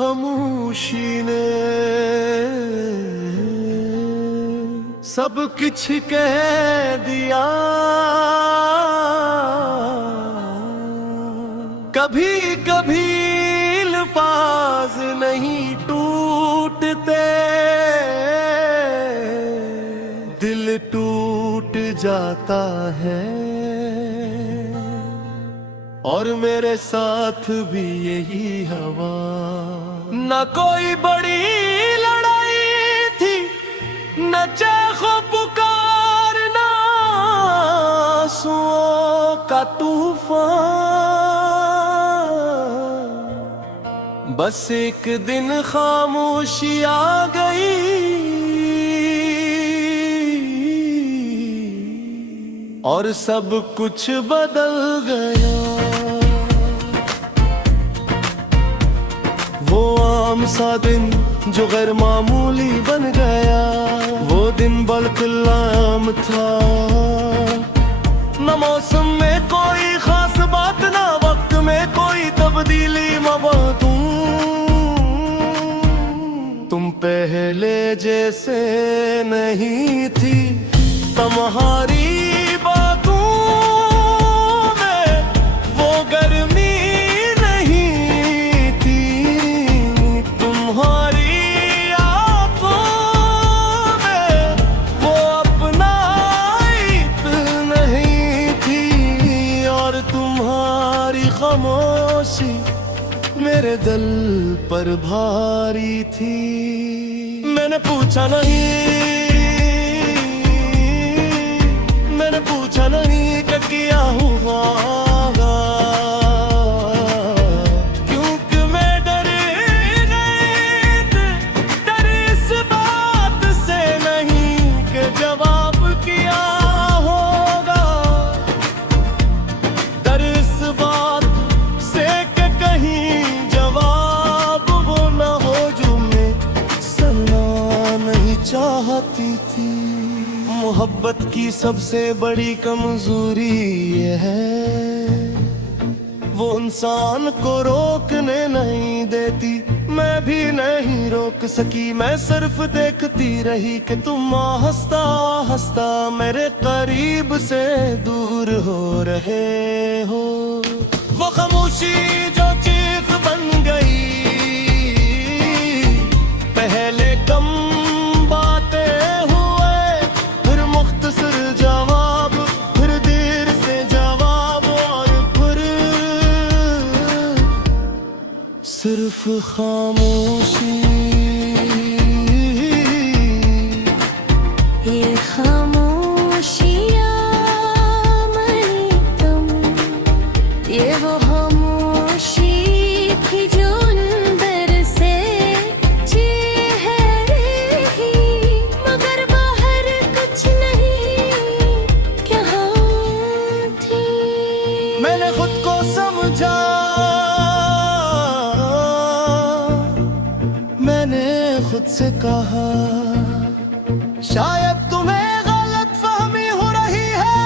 खामोशी ने सब कुछ कह दिया। कभी कभी अल्फाज नहीं टूटते, दिल टूट जाता है। और मेरे साथ भी यही हवा। न कोई बड़ी लड़ाई थी, न चीखो पुकार, न आंसुओं का तूफान। बस एक दिन खामोशी आ गई और सब कुछ बदल गया। वो आम सा दिन जो गैर मामूली बन गया, वो दिन बल्कलाम था। न मौसम में कोई खास बात, ना वक्त में कोई तब्दीली मबातूं। तुम पहले जैसे नहीं थी, तुम्हारी बातों में वो गर्मी नहीं थी। तुम्हारी आंखों में वो अपनाइत नहीं थी। और तुम्हारी खामोशी मेरे दिल पर भारी थी। मैंने पूछा नहीं कि क्या हुआ, क्योंकि मैं डर इस बात से नहीं कि जवाब क्या होगा। डर इस बात से कि कहीं जवाब वो न हो जो मैं सुनना नहीं चाहती थी। मोहब्बत की सबसे बड़ी कमजोरी ये है, वो इंसान को रोकने नहीं देती। मैं भी नहीं रोक सकी, मैं सिर्फ देखती रही कि तुम हंसता हंसता मेरे करीब से दूर हो रहे हो। वो खामोशी जो चीख बन गई, पहले कम सिर्फ खामोशी। ये खामोशियाँ तुम, ये वो खामोशी थी जो अंदर से चीख रही, मगर बाहर कुछ नहीं क्या थी। मैंने खुद को समझा, खुद से कहा, शायद तुम्हें गलत फहमी हो रही है,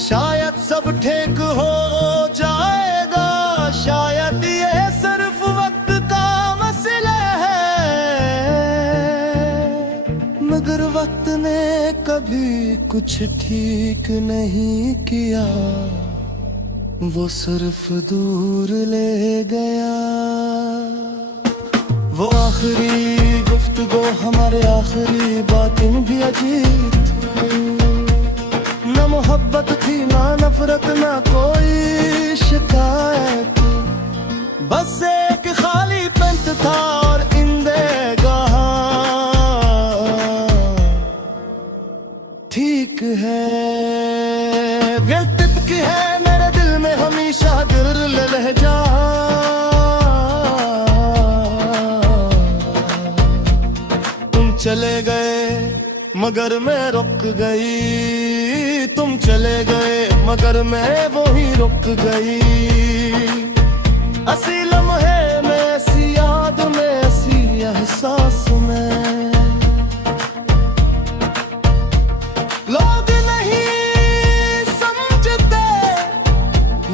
शायद सब ठीक हो जाएगा, शायद ये सिर्फ वक्त का मसला है। मगर वक्त ने कभी कुछ ठीक नहीं किया, वो सिर्फ दूर ले गया। वो आखिरी गुफ्तगू हमारे आखिरी बातें भी अजीब थी। न मोहब्बत थी, ना नफरत, ना कोई शिकायत। बस एक खाली पेंट था और इंदेगाह। ठीक है, गलती की है मेरे दिल में हमेशा दिल रह जा। चले गए मगर मैं रुक गई, तुम चले गए मगर मैं वो ही रुक गई। ऐसी लम्हे में, ऐसी याद में, ऐसी एहसास में लोग नहीं समझते,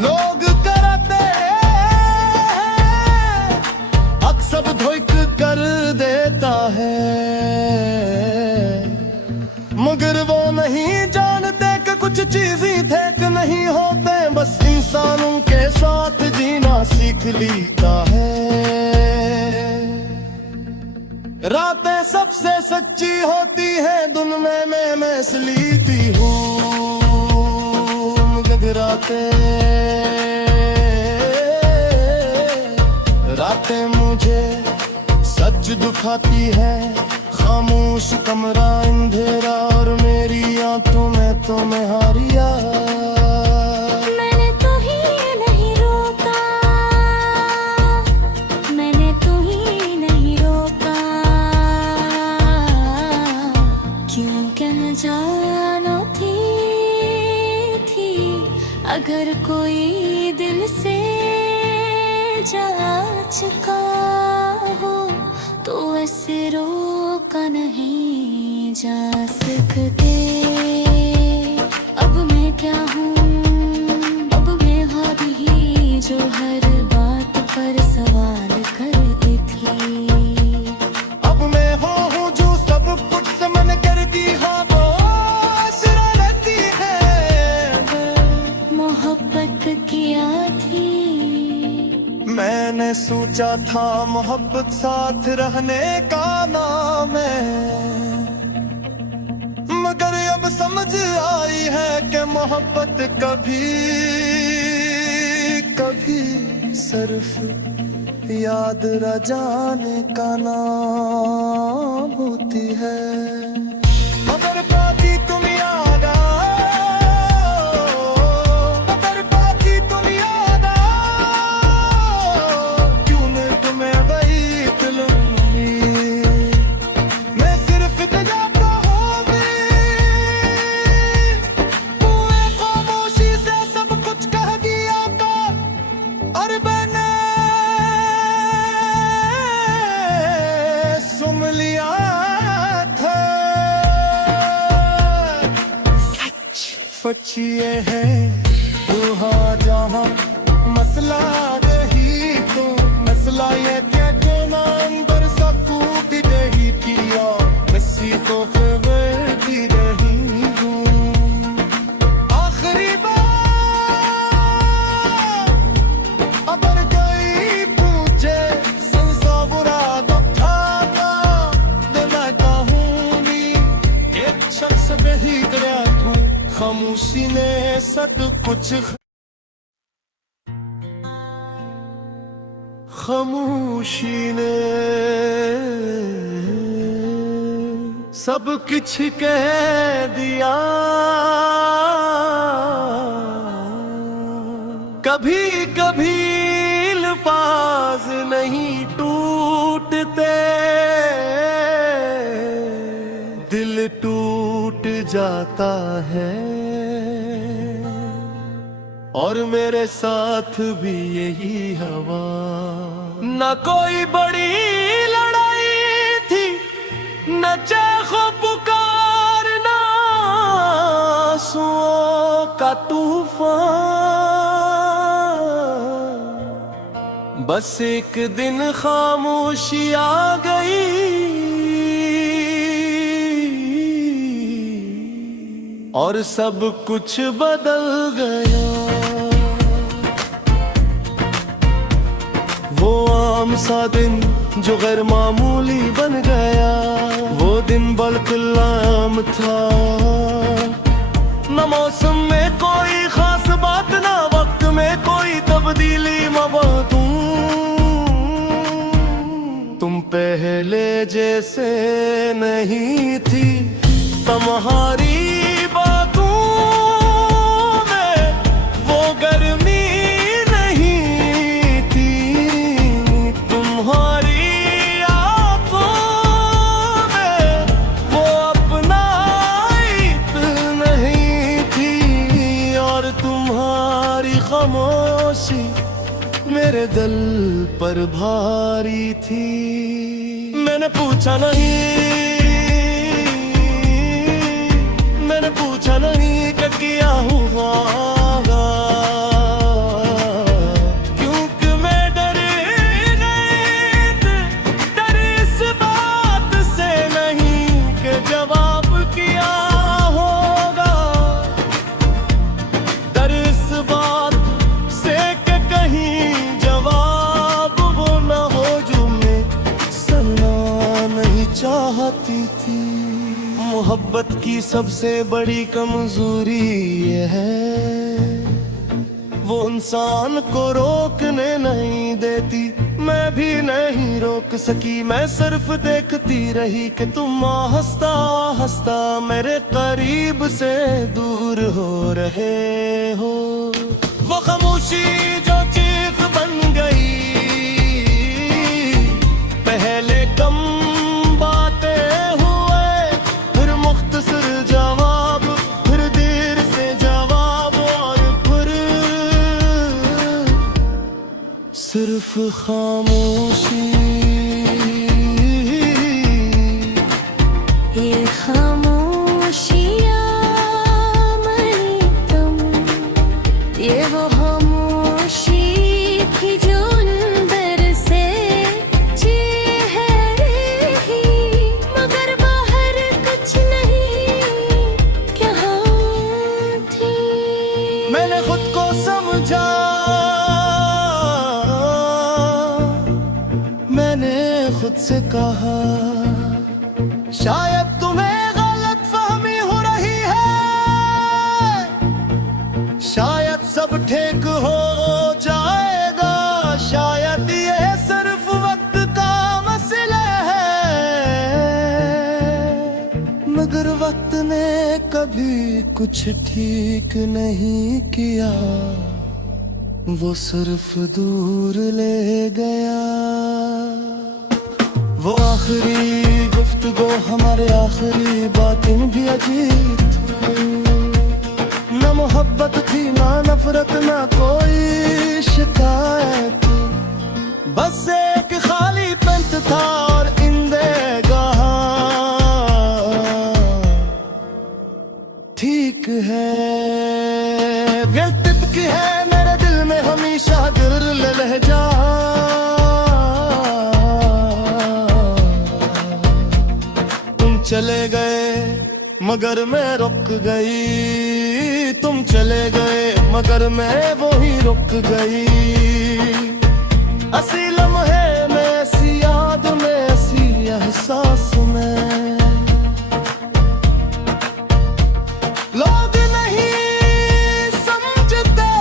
लोग करते हैं चीज ही थे कि नहीं होते, बस इंसानों के साथ जीना सीख लीता है। रातें सबसे सच्ची होती है, दिन में मैं असलीती हूँ। रातें मुझे सच दुखाती है, खामोश कमरा अंधेरा और मेरी आंखों में तो मैं हारिया। मैंने तो ही नहीं रोका, मैंने तो ही नहीं रोका, क्योंकि मैं जानो थी अगर कोई दिल से जा चुका हो तो ऐसे रोका नहीं जा सकते। अब मैं क्या हूँ, अब मैं हॉबी ही जो हर बात पर सवाल करती थी। अब मैं हूँ जो सब कुछ से मन करती हो वो आसरा रहती है। मोहब्बत किया थी, मैंने सोचा था मोहब्बत साथ रहने का नाम है, मगर अब समझ आई है कि मोहब्बत कभी कभी सिर्फ याद रह जाने का नाम होती है। मगर बाकी तुम याद सच ये है वहाँ जहाँ मसला रही तो मसला ये क्या जो ना अंदर सकूत रही किया किसी को खबर भी रही हूँ। आखिरी बार अगर गई पूछे संसा बुरा था तो मैं कहूँगी एक शख्स बेही गया तू, खामोशी ने सब कुछ, खामोशी ने सब कुछ कह दिया। कभी कभी अल्फाज नहीं टूटते, दिल टूट जाता है और मेरे साथ भी यही हवा। न कोई बड़ी लड़ाई थी, न चीखो पुकार, न आंसुओं का तूफान, बस एक दिन खामोशी आ गई और सब कुछ बदल गया। वो आम सा दिन जो गैर मामूली बन गया, वो दिन बल्कलाम था। न मौसम में कोई खास बात, ना वक्त में कोई तब्दीली मबातूं। तुम पहले जैसे नहीं थी, तुम्हारी खामोशी मेरे दिल पर भारी थी। मैंने पूछा नहीं कि क्या हुआ, क्योंकि मैं डर इस बात से नहीं कि जवाब क्या होगा। मोहब्बत की सबसे बड़ी कमजोरी ये है, वो इंसान को रोकने नहीं देती। मैं भी नहीं रोक सकी, मैं सिर्फ देखती रही कि तुम हंसता हंसता मेरे करीब से दूर हो रहे हो। वो खामोशी जो चीख बन गई, पहले कम बातें हुए, फिर मुख्तसर जवाब, फिर देर से जवाब, और फिर सिर्फ खामोशी। ये खामोशियाँ तुम, ये वो खामोशी थी जो अंदर से चीख रही, मगर बाहर कुछ नहीं क्या थी। मैंने खुद को समझा, मैंने खुद से कहा, शायद तुम्हें गलत फहमी हो रही है, शायद सब ठीक हो जाएगा, शायद ये सिर्फ वक्त का मसला है। मगर वक्त ने कभी कुछ ठीक नहीं किया, वो सिर्फ दूर ले गया। वो आखिरी गुफ्तगू हमारे आखिरी बातें भी अजीब थी, न मोहब्बत थी ना नफरत ना कोई शिकायत, बस एक खाली पेंट था और इंदेगाह। ठीक है गलती की है मेरे दिल में हमेशा दिल रह जा। चले गए मगर मैं रुक गई, तुम चले गए मगर मैं वो ही रुक गई। असी लम्हे में, ऐसी याद में, ऐसी एहसास में, लोग नहीं समझते,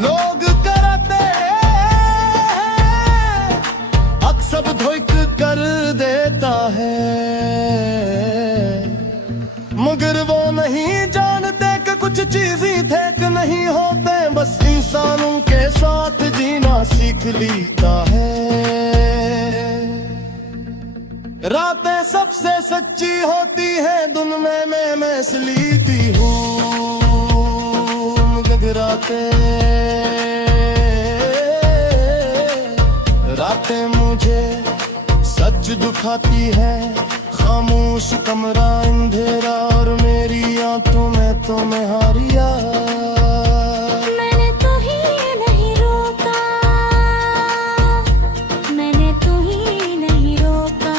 लोग करते अक्सर धोख कर देता है, मगर वो नहीं जानते कि कुछ चीजें ठीक नहीं होते, बस इंसानों के साथ जीना सीख लेता है। रातें सबसे सच्ची होती है, दिन में मैं असलीती हूँ, मगर रातें मुझे सच दुखाती है। खामोश कमरा अंधेरा और मेरी आंखों में तो मैं हारिया। मैंने तो ही नहीं रोका, मैंने तो ही नहीं रोका,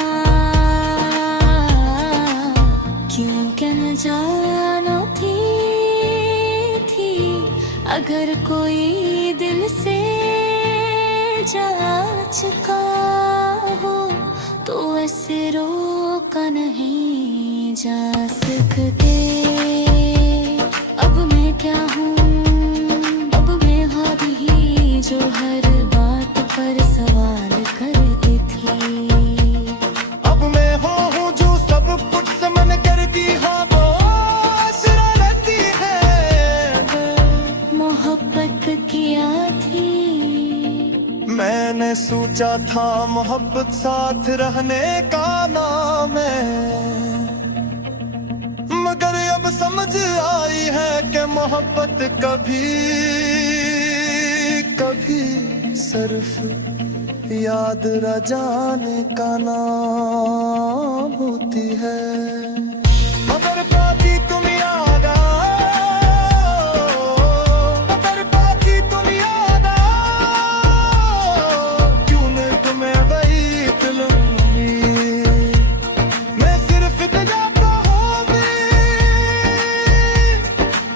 क्यों क्या न जाना थी अगर कोई दिल से जा चुका हो तो ऐसे रोका नहीं जा सकते। अब मैं क्या हूँ, अब मैं भाभी ही जो हर बात पर सवाल करती थी। अब मैं हूँ जो सब कुछ से मन करती है, वो शरारती है। मोहब्बत किया थी, मैंने सोचा था मोहब्बत साथ रहने का नाम है, मगर अब समझ आई है कि मोहब्बत कभी कभी सिर्फ याद रह जाने का नाम होती है। मगर पाती तुम याद मगर पाती तुम याद क्यों न तुम्हें वही दिलूंगी। मैं सिर्फ जाता होगी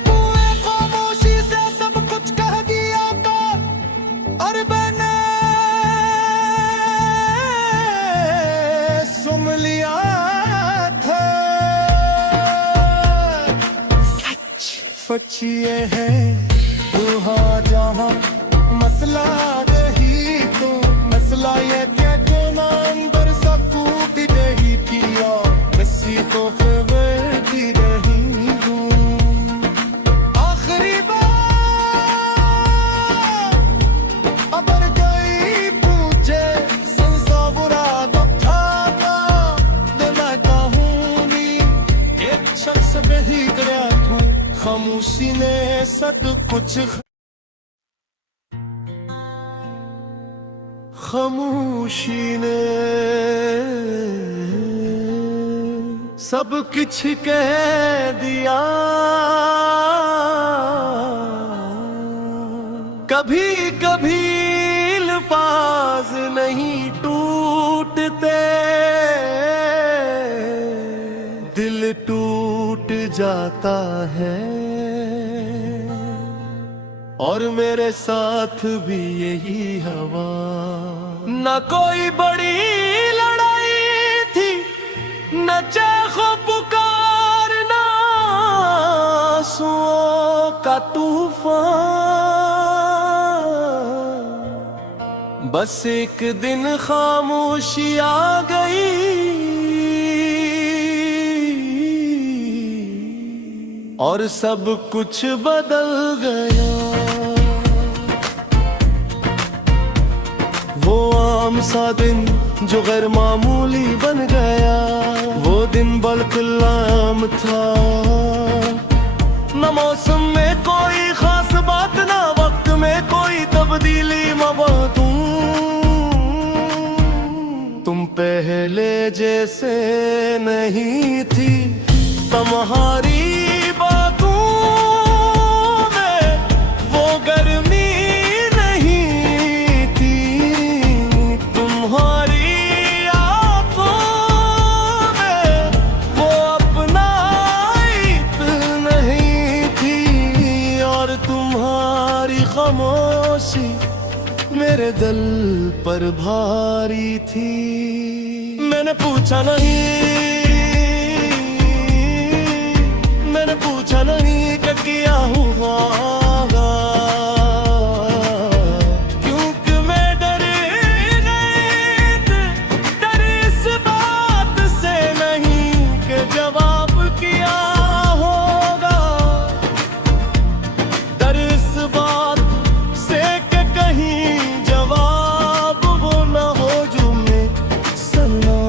तूने खामोशी से सब कुछ कह दिया था और मैंने सुन लिया था। मसला नहीं तो मसला ये क्या कोना अंदर सबको भी नहीं किया किसी को खबर भी नहीं हूँ आखिरी बार अबर गई पूछे संसा बुरा था मैं कहूँगी एक शख्स भी गया तू खामोशी ने सब कुछ खामोशी ने सब कुछ कह दिया कभी कभी अल्फाज नहीं टूटते दिल टूट जाता है और मेरे साथ भी यही हवा न कोई बड़ी लड़ाई थी न चीखों पुकार न आंसुओं का तूफान बस एक दिन खामोशी आ गई और सब कुछ बदल गया वो आम सा दिन जो गैर मामूली बन गया वो दिन बल्कलाम था न मौसम में कोई खास बात ना वक्त में कोई तब्दीली मबातूं तुम पहले जैसे नहीं थी तुम्हारी बातों में वो गर्मी नहीं थी तुम्हारी आंखों में वो अपनाइत नहीं थी और तुम्हारी खामोशी मेरे दिल पर भारी थी मैंने पूछा नहीं कि क्या हुआ क्योंकि मैं डर इस बात से नहीं कि जवाब क्या होगा डर इस बात से कि कहीं जवाब वो न हो जो मैं सुनना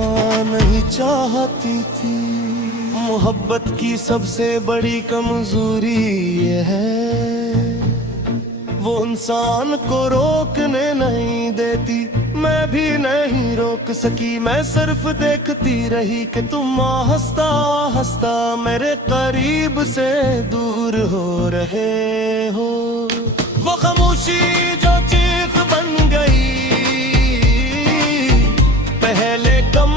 नहीं चाहती थी मोहब्बत की सबसे बड़ी कमजोरी ये है वो इंसान को रोकने नहीं देती मैं भी नहीं रोक सकी मैं सिर्फ देखती रही कि तुम हंसता हंसता मेरे करीब से दूर हो रहे हो वो खामोशी जो चीख बन गई पहले कम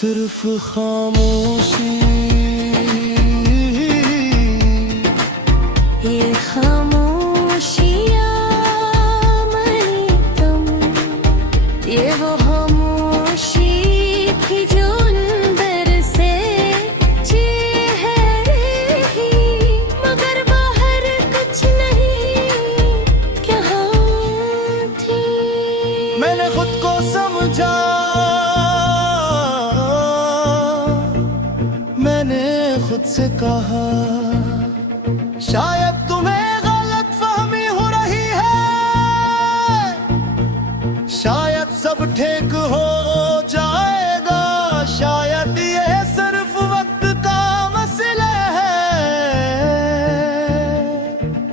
सिर्फ खामोशी ये खामोशियाँ मरीतम ये वो खामोशी थी जो अंदर से चीख रही मगर बाहर कुछ नहीं क्या थी मैंने खुद को समझा खुद से कहा शायद तुम्हें गलत फहमी हो रही है शायद सब ठीक हो जाएगा शायद ये सिर्फ वक्त का मसला है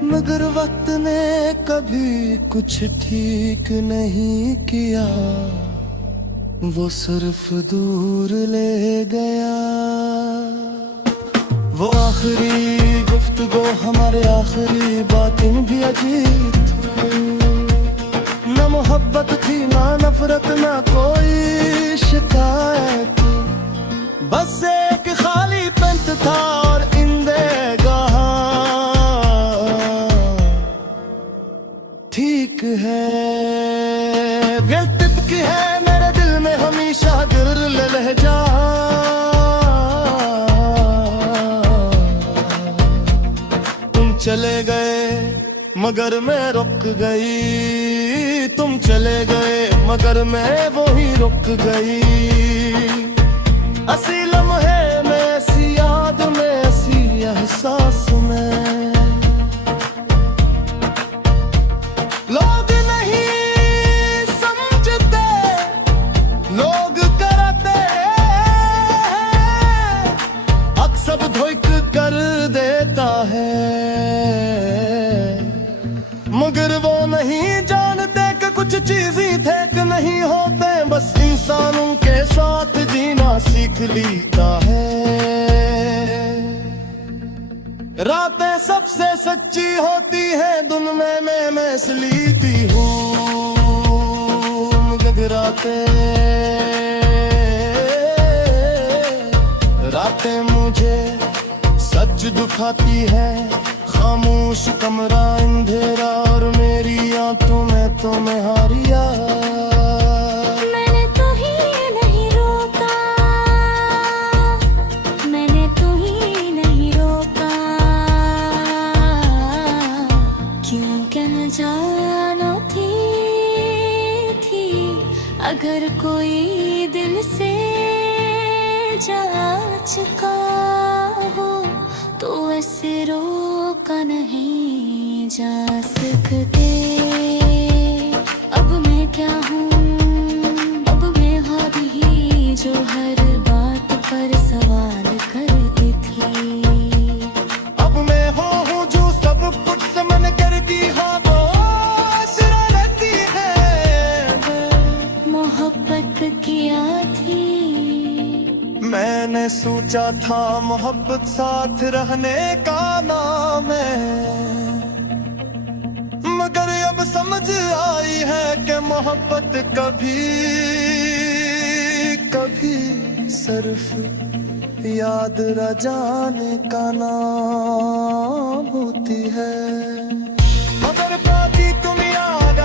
मगर वक्त ने कभी कुछ ठीक नहीं किया वो सिर्फ दूर ले गया वो आखिरी गुफ्तगू हमारे आखिरी बातें भी अजीब थी न मोहब्बत थी ना नफरत ना कोई शिकायत बस एक खाली पंत था और इंदेगाह ठीक है गिल्ट की है मेरे दिल में हमेशा गिर मगर मैं रुक गई, तुम चले गए मगर मैं वो ही रुक गई। ऐसी लम्हे में, ऐसी याद में, ऐसी एहसास में लोग नहीं समझते, लोग करते अक्सर धोख कर देता है, मगर वो नहीं जानते कि कुछ चीजें थे नहीं होते, बस इंसानों के साथ जीना सीख लेता है। रातें सबसे सच्ची होती है, दिन में मैं इसलिए हूँ, मगर रातें मुझे सच दुखाती है। खामोश कमरा अंधेरा और मेरी आंखों में तो मैं हारिया। मैंने तो ही नहीं रोका, मैंने तो ही नहीं रोका, क्योंकि मैं जानो थी अगर कोई दिल से जा चुका हो तो ऐसे रोका नहीं जा सकते। अब मैं क्या हूँ, अब मैं भाभी ही जो हर बात पर सवाल करती थी। अब मैं हूँ जो सब कुछ से मन करती हो वो शरारती है। मोहब्बत किया थी, मैंने सोचा था मोहब्बत साथ रहने का नाम है, मगर अब समझ आई है कि मोहब्बत कभी कभी सिर्फ याद रह जाने का नाम होती है। मगर पाती तुम याद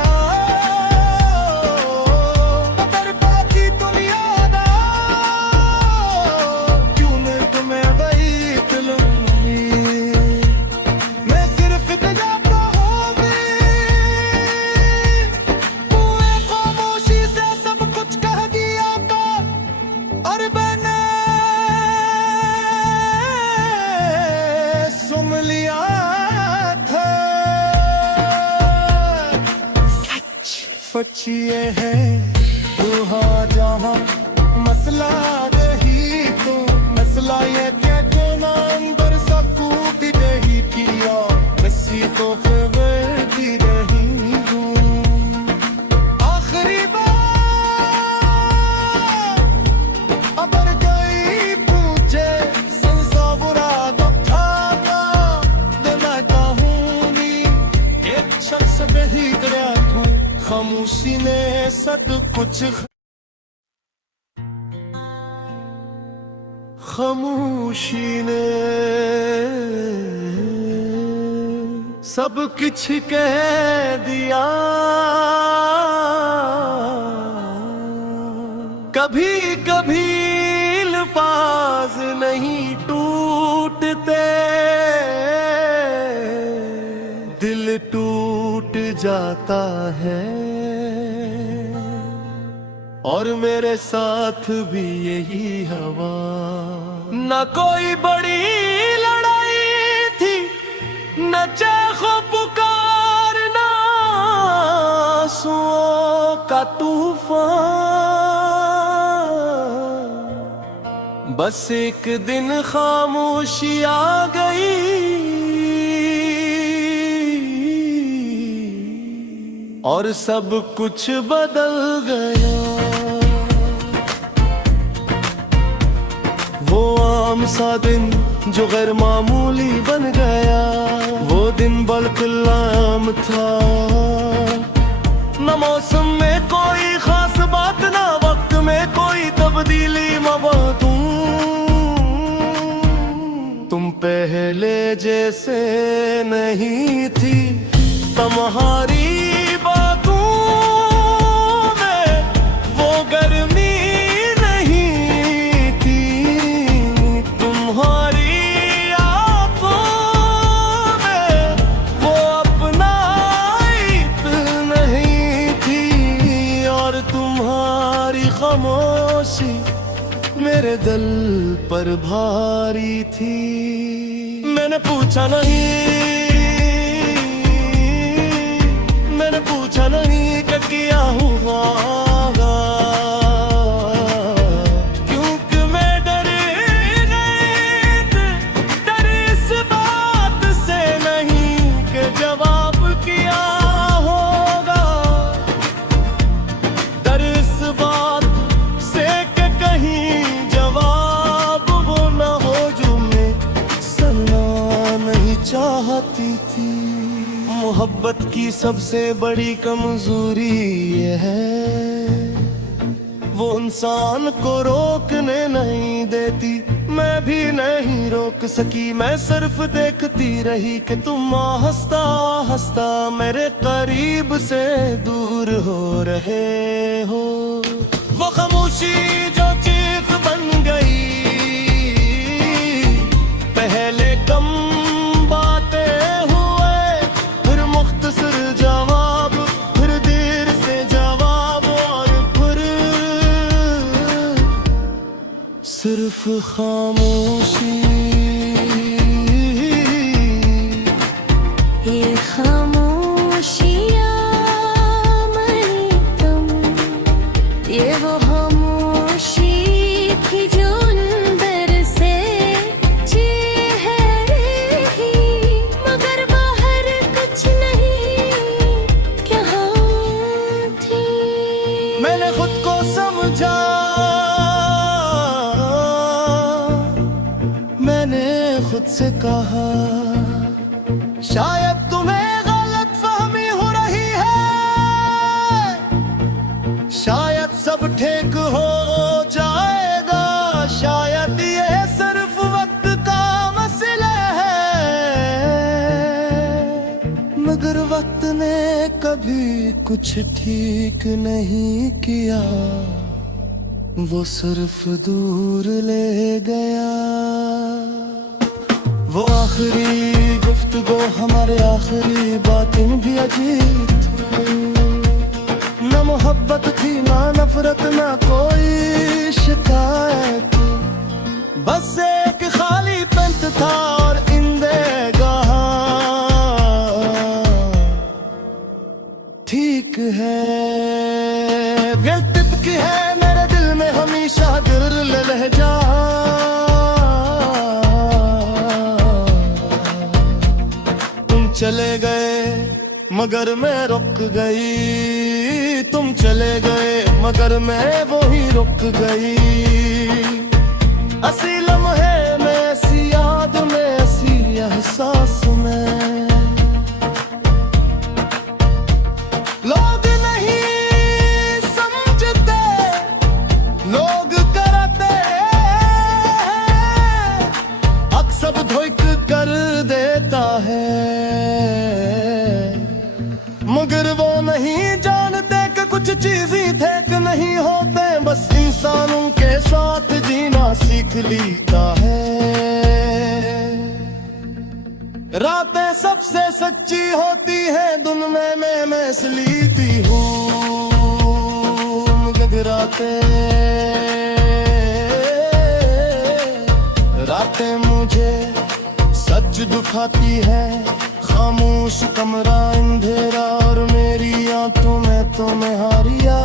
सच ये है वहाँ जहाँ मसला रही तो मसला ये क्या जो ना अंदर सकूत रही किया किसी तो खबर भी रही हूँ। आखिरी बार अबर गई पूछे संसा बुरा दुखा तो मैं कहूँगी एक शख्स बेही गया तू खामोशी ने सब कुछ, खामोशी ने सब कुछ कह दिया। कभी कभी अल्फाज नहीं टूटते, दिल टूट जाता है और मेरे साथ भी यही हवा। न कोई बड़ी लड़ाई थी, न चीखो पुकार, न आंसुओं का तूफान, बस एक दिन खामोशी आ गई और सब कुछ बदल गया। वो आम सा दिन जो गैर मामूली बन गया, वो दिन बल्कलाम था। न मौसम में कोई खास बात, ना वक्त में कोई तब्दीली मबातूं। तुम पहले जैसे नहीं थी, तुम्हारी बातों में वो गर्मी नहीं थी, तुम्हारी आंखों में वो अपना खामोशी मेरे दिल पर भारी थी। मैंने पूछा नहीं कि क्या हुआ, क्योंकि मैं डर इस बात से नहीं कि जवाब क्या होगा। डर इस बात से कि कहीं जवाब वो न हो जो मैं सुनना नहीं चाहती थी। मोहब्बत की सबसे बड़ी कमजोरी ये है, वो इंसान को रोकने नहीं देती। मैं भी नहीं रोक सकी, मैं सिर्फ देखती रही कि तुम हंसता हंसता मेरे करीब से दूर हो रहे हो। वो खामोशी जो चीख बन गई, पहले कम बातें हुए, फिर मुख्तसर जवाब, फिर देर से जवाब, और फिर सिर्फ खामोशी। ये खामोशियाँ मरी तुम, ये वो खामोशी थी जो अंदर से चीख रही, मगर बाहर कुछ नहीं क्या थी। मैंने खुद को समझा, मैंने खुद से कहा, शायद तुम्हें गलत फहमी हो रही है, शायद सब ठीक हो जाएगा, शायद ये सिर्फ वक्त का मसला है। मगर वक्त ने कभी कुछ ठीक नहीं किया, वो सिर्फ दूर ले गया। वो आखिरी गुफ्तगू हमारे आखिरी बातें भी अजीब थी। न मोहब्बत थी ना नफरत ना कोई शिकायत, बस एक खाली पंत था और इंदेगाह। ठीक है गिल्ट की है मेरे दिल में हमेशा दिल रह जा। चले गए मगर मैं रुक गई, तुम चले गए मगर मैं वो ही रुक गई। असी लम्हे में, ऐसी याद में, ऐसी एहसास में, लोग नहीं समझते, लोग करते अक्सर धोख कर देता है, मगर वो नहीं जानते कि कुछ चीजें थे कि नहीं होते, बस इंसानों के साथ जीना सीख लेता है। रातें सबसे सच्ची होती है, दिन में मैं इसलिए हूँ, मगर रातें मुझे सच दुखाती है। खामोश कमरा अंधेरा और मेरी आंखों में तुम्हें हारिया।